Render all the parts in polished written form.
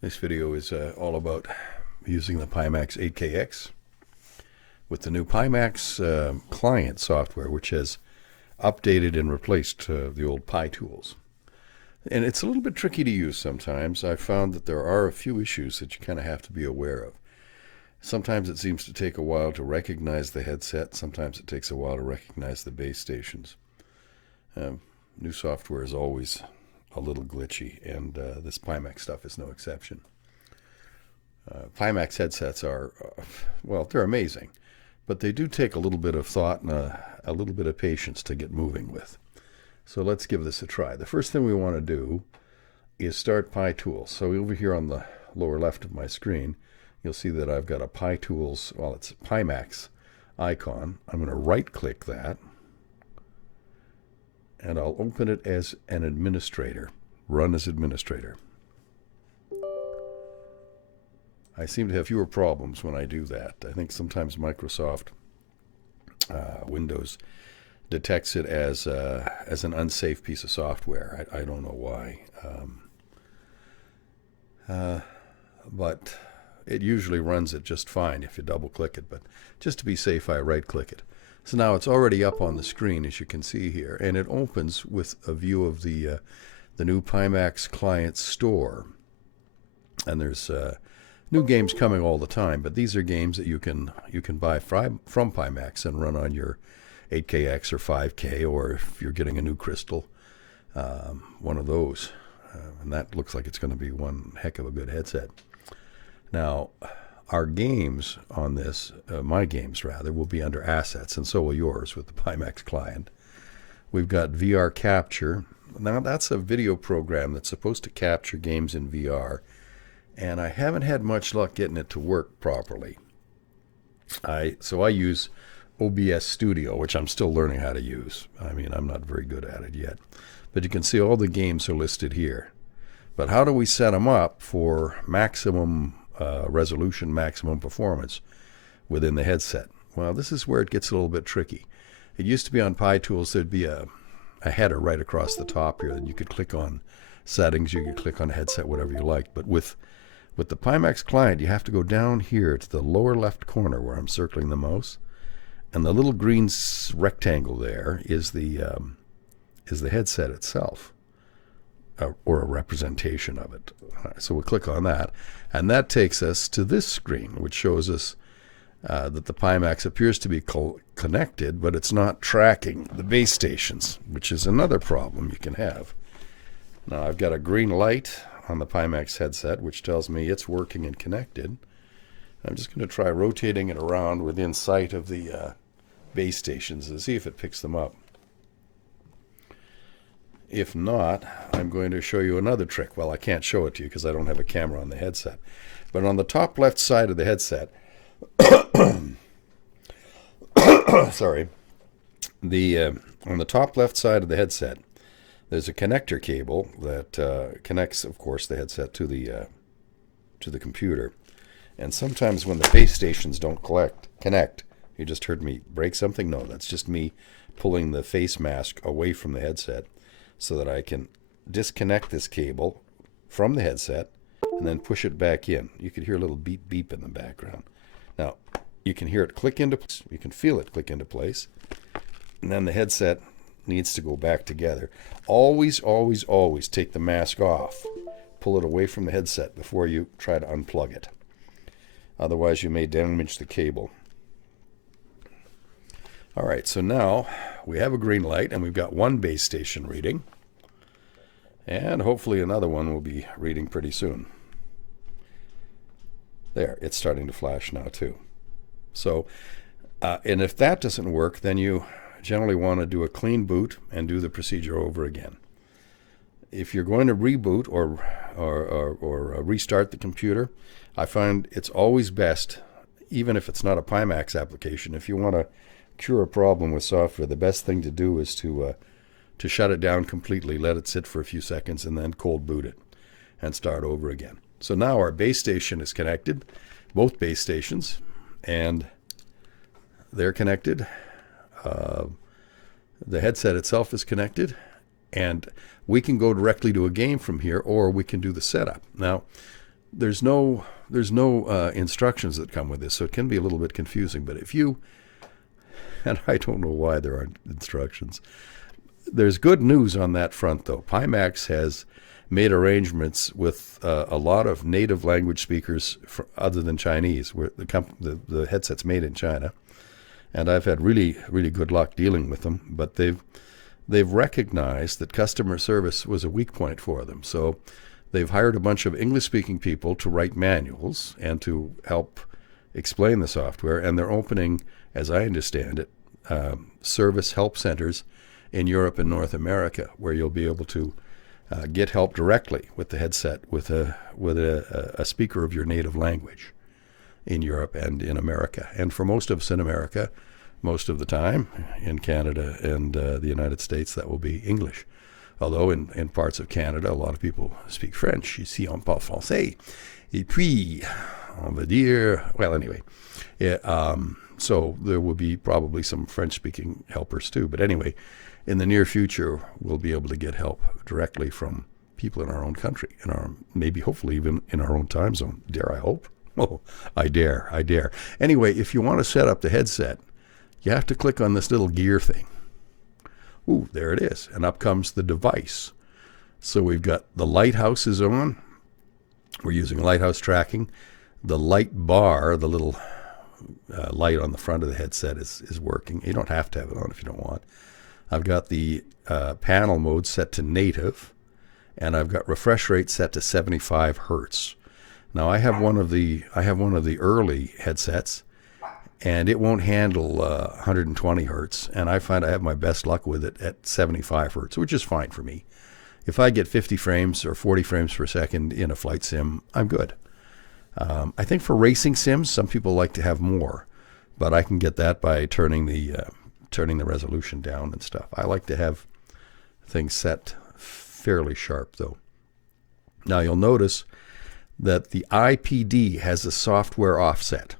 This video is all about using the Pimax 8KX with the new Pimax Client software, which has updated and replaced the old Pitools. And it's a little bit tricky to use sometimes. I found that there are a few issues that you kind of have to be aware of. Sometimes it seems to take a while to recognize the headset. Sometimes it takes a while to recognize the base stations. New software is always a little glitchy, and this Pimax stuff is no exception. Pimax headsets are, well, they're amazing, but they do take a little bit of thought and a little bit of patience to get moving with. So let's give this a try. The first thing we want to do is start Pitools. So over here on the lower left of my screen, you'll see that I've got a Pitools, well, it's a Pimax icon. I'm going to right-click that, and I'll open it as an administrator, run as administrator. I seem to have fewer problems when I do that. I think sometimes Microsoft Windows detects it as an unsafe piece of software. I don't know why. But it usually runs it just fine if you double click it. But just to be safe, I right click it. So now it's already up on the screen, as you can see here, and it opens with a view of the new Pimax Client store. And there's new games coming all the time, but these are games that you can buy from Pimax and run on your 8KX or 5K, or if you're getting a new Crystal, one of those. And that looks like it's going to be one heck of a good headset. Now, our games on this, my games rather, will be under assets, and so will yours with the Pimax Client. We've got VR Capture. Now, that's a video program that's supposed to capture games in VR, and I haven't had much luck getting it to work properly. So I use OBS Studio, which I'm still learning how to use. I mean, I'm not very good at it yet. But you can see all the games are listed here. But how do we set them up for maximum resolution, maximum performance within the headset? Well, this is where it gets a little bit tricky. It used to be on Pitools, there'd be a header right across the top here that you could click on settings, you could click on headset, whatever you like. But with the Pimax Client, you have to go down here to the lower left corner where I'm circling the mouse, and the little green rectangle there is the headset itself, or a representation of it. So we'll click on that, and that takes us to this screen, which shows us that the Pimax appears to be connected, but it's not tracking the base stations, which is another problem you can have. Now I've got a green light on the Pimax headset, which tells me it's working and connected. I'm just going to try rotating it around within sight of the base stations to see if it picks them up. If not, I'm going to show you another trick. Well, I can't show it to you because I don't have a camera on the headset. But on the top left side of the headset, sorry, on the top left side of the headset, there's a connector cable that connects, of course, the headset to the computer. And sometimes when the base stations don't connect, you just heard me break something? No, that's just me pulling the face mask away from the headset so that I can disconnect this cable from the headset and then push it back in. You can hear a little beep beep in the background. Now, you can hear it click into place. You can feel it click into place. And then the headset needs to go back together. Always, always, always take the mask off. Pull it away from the headset before you try to unplug it. Otherwise, you may damage the cable. All right, so now we have a green light, and we've got one base station reading. And hopefully another one will be reading pretty soon. There, it's starting to flash now too. So, and if that doesn't work, then you generally want to do a clean boot and do the procedure over again. If you're going to reboot or restart the computer, I find it's always best, even if it's not a Pimax application, if you want to cure a problem with software, the best thing to do is to shut it down completely, let it sit for a few seconds, and then cold boot it and start over again. So now our base station is connected, both base stations, and they're connected. The headset itself is connected, and we can go directly to a game from here, or we can do the setup. Now, there's no instructions that come with this, so it can be a little bit confusing. But if you, and I don't know why there aren't instructions. There's good news on that front, though. Pimax has made arrangements with a lot of native language speakers other than Chinese. Where the headset's made in China, and I've had really good luck dealing with them. But they've recognized that customer service was a weak point for them, so they've hired a bunch of English-speaking people to write manuals and to help explain the software. And they're opening, as I understand it, service help centers in Europe and North America, where you'll be able to get help directly with the headset with a speaker of your native language in Europe and in America. And for most of us in America, most of the time, in Canada and the United States, that will be English. Although in parts of Canada, a lot of people speak French. Ici, on parle français. Et puis, on va dire... Well, anyway. So there will be probably some French-speaking helpers too. But anyway, in the near future, we'll be able to get help directly from people in our own country, maybe hopefully even in our own time zone. Dare I hope? Oh, I dare. Anyway, if you want to set up the headset, you have to click on this little gear thing. Ooh, there it is. And up comes the device. So we've got the lighthouse is on. We're using lighthouse tracking. The light bar, the little light on the front of the headset is working. You don't have to have it on if you don't want. I've got the panel mode set to native, and I've got refresh rate set to 75 hertz. Now I have one of the early headsets, and it won't handle 120 hertz, and I find I have my best luck with it at 75 hertz, which is fine for me. If I get 50 frames or 40 frames per second in a flight sim, I'm good. I think for racing sims, some people like to have more, but I can get that by turning the resolution down and stuff. I like to have things set fairly sharp, though. Now you'll notice that the IPD has a software offset.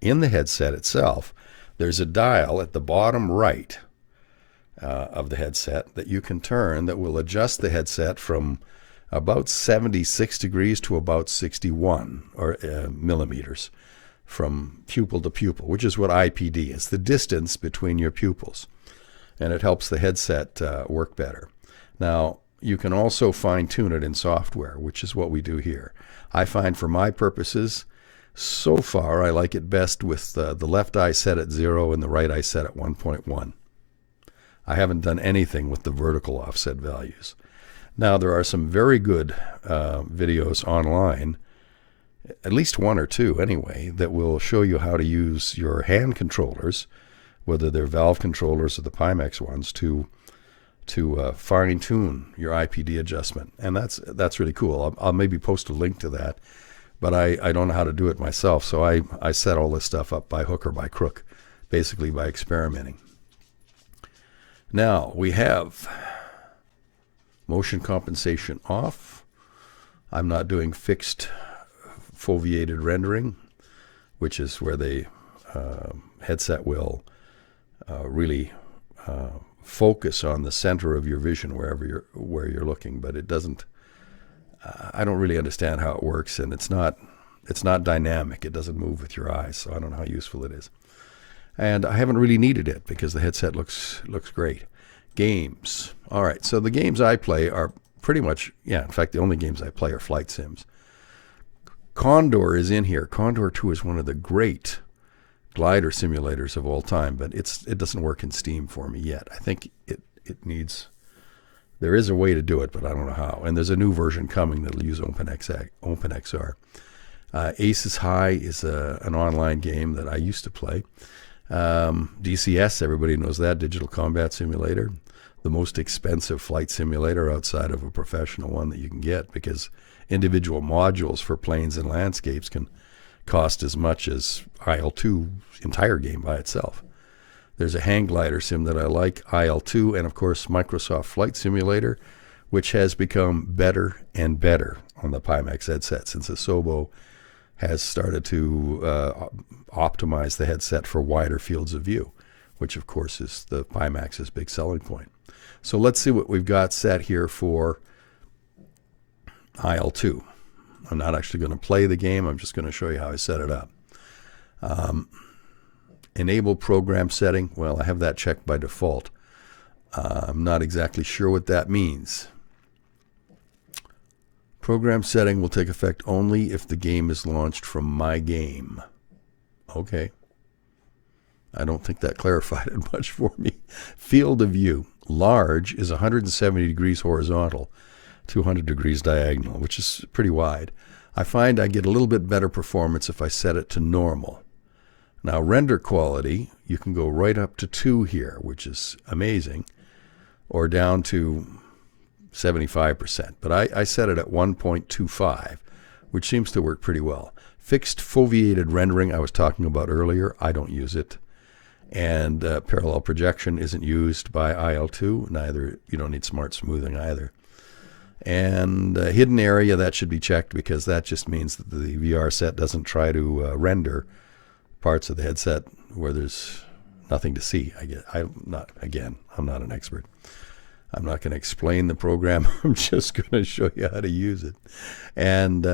In the headset itself, there's a dial at the bottom right of the headset that you can turn that will adjust the headset from about 76 degrees to about 61 millimeters from pupil to pupil, which is what IPD is, the distance between your pupils. And it helps the headset work better. Now, you can also fine-tune it in software, which is what we do here. I find for my purposes, so far, I like it best with the left eye set at 0 and the right eye set at 1.1. I haven't done anything with the vertical offset values. Now, there are some very good videos online, at least one or two anyway, that will show you how to use your hand controllers, whether they're valve controllers or the Pimax ones, to fine-tune your IPD adjustment. And that's really cool. I'll maybe post a link to that. But I don't know how to do it myself, so I set all this stuff up by hook or by crook, basically by experimenting. Now, we have motion compensation off. I'm not doing fixed foveated rendering, which is where the headset will really focus on the center of your vision where you're looking, but it doesn't. I don't really understand how it works, and it's not dynamic. It doesn't move with your eyes, so I don't know how useful it is. And I haven't really needed it because the headset looks great. Games. All right, so the games I play are pretty much, in fact, the only games I play are flight sims. Condor is in here. Condor 2 is one of the great glider simulators of all time, but it doesn't work in Steam for me yet. I think it needs... There is a way to do it, but I don't know how. And there's a new version coming that'll use OpenXR. Aces High is an online game that I used to play. DCS, everybody knows that, Digital Combat Simulator. The most expensive flight simulator outside of a professional one that you can get, because individual modules for planes and landscapes can cost as much as IL-2's entire game by itself. There's a hang glider sim that I like, IL-2, and of course Microsoft Flight Simulator, which has become better and better on the Pimax headset since Asobo has started to optimize the headset for wider fields of view, which of course is the Pimax's big selling point. So let's see what we've got set here for IL-2. I'm not actually going to play the game. I'm just going to show you how I set it up. Enable program setting. Well, I have that checked by default. I'm not exactly sure what that means. Program setting will take effect only if the game is launched from my game. Okay. I don't think that clarified it much for me. Field of view. Large is 170 degrees horizontal, 200 degrees diagonal, which is pretty wide. I find I get a little bit better performance if I set it to normal. Now, render quality, you can go right up to 2 here, which is amazing, or down to 75%. But I set it at 1.25, which seems to work pretty well. Fixed foveated rendering I was talking about earlier, I don't use it. And parallel projection isn't used by IL2. Neither, you don't need smart smoothing either. And hidden area, that should be checked because that just means that the VR set doesn't try to render parts of the headset where there's nothing to see. I'm not an expert. I'm not going to explain the program. I'm just going to show you how to use it. And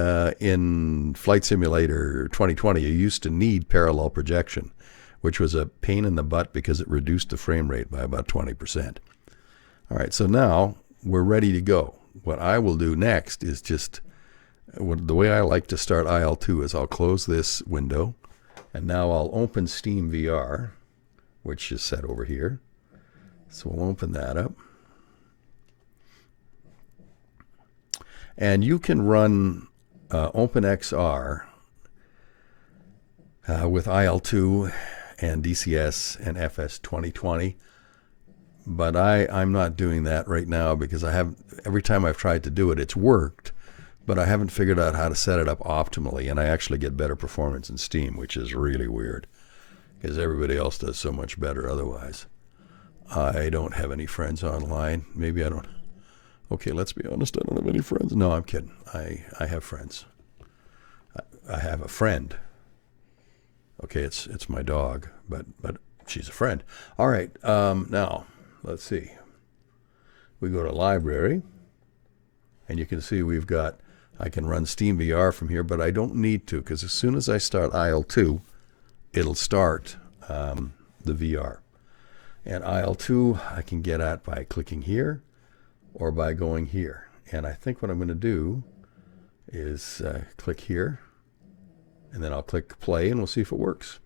in Flight Simulator 2020, you used to need parallel projection, which was a pain in the butt because it reduced the frame rate by about 20%. All right, so now we're ready to go. What I will do next is just, the way I like to start IL2 is I'll close this window, and now I'll open Steam VR, which is set over here. So we'll open that up. And you can run OpenXR with IL2 and DCS and FS 2020. But I'm not doing that right now because every time I've tried to do it, it's worked, but I haven't figured out how to set it up optimally, and I actually get better performance in Steam, which is really weird because everybody else does so much better otherwise. I don't have any friends online. Maybe I don't. Okay, let's be honest, I don't have any friends. No, I'm kidding. I have friends. I have a friend. Okay, it's my dog, but she's a friend. All right, now, let's see. We go to library, and you can see I can run Steam VR from here, but I don't need to, because as soon as I start IL2, it'll start the VR. And IL2 I can get at by clicking here or by going here. And I think what I'm going to do is click here, and then I'll click play, and we'll see if it works.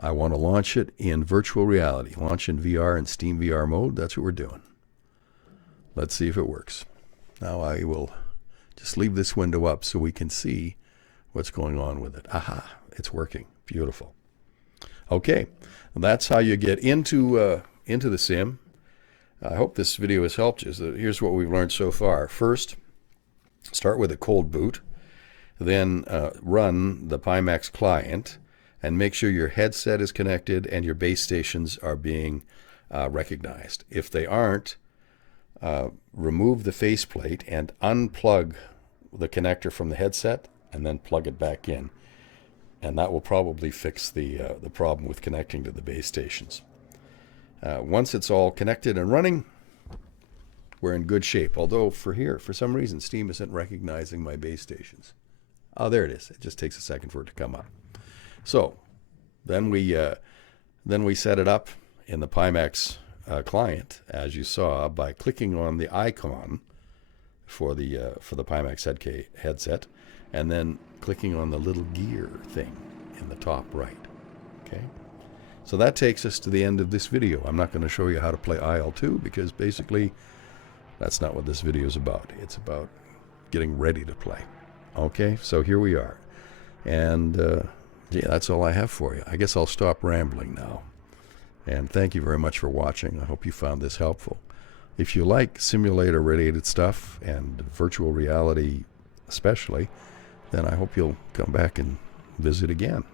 I want to launch it in virtual reality. Launch in VR and Steam VR mode. That's what we're doing. Let's see if it works. Now I will just leave this window up so we can see what's going on with it. Aha, it's working. Beautiful. Okay, that's how you get into the sim. I hope this video has helped you. So here's what we've learned so far. First, start with a cold boot. Then run the Pimax Client and make sure your headset is connected and your base stations are being recognized. If they aren't, remove the faceplate and unplug the connector from the headset and then plug it back in. And that will probably fix the problem with connecting to the base stations. Once it's all connected and running, we're in good shape. Although for some reason, Steam isn't recognizing my base stations. Oh, there it is. It just takes a second for it to come up. So then we set it up in the Pimax Client, as you saw, by clicking on the icon for the Pimax headset, and then clicking on the little gear thing in the top right. Okay. So that takes us to the end of this video. I'm not going to show you how to play IL2 because basically that's not what this video is about. It's about getting ready to play. Okay, so here we are. And yeah, that's all I have for you. I guess I'll stop rambling now. And thank you very much for watching. I hope you found this helpful. If you like simulator-related stuff and virtual reality especially, then I hope you'll come back and visit again.